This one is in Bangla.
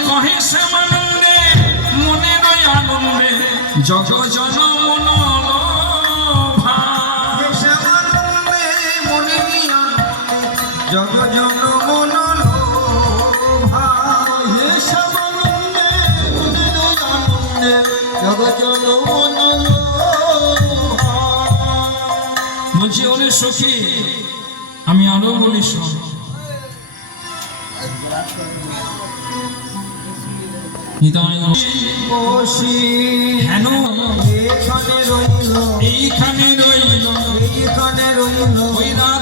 কহে শ্যামানন্দে মনের ওই আনন্দে জগ জন মন শ্যামানন্দে মনে নিয়া জগ জন মন হে শ্যামানন্দে মনের ওই আনন্দে জগ জন মন বলছি ওরে সখী আমি আরো বলি শোন হেন এইখানে রইল ওই রাত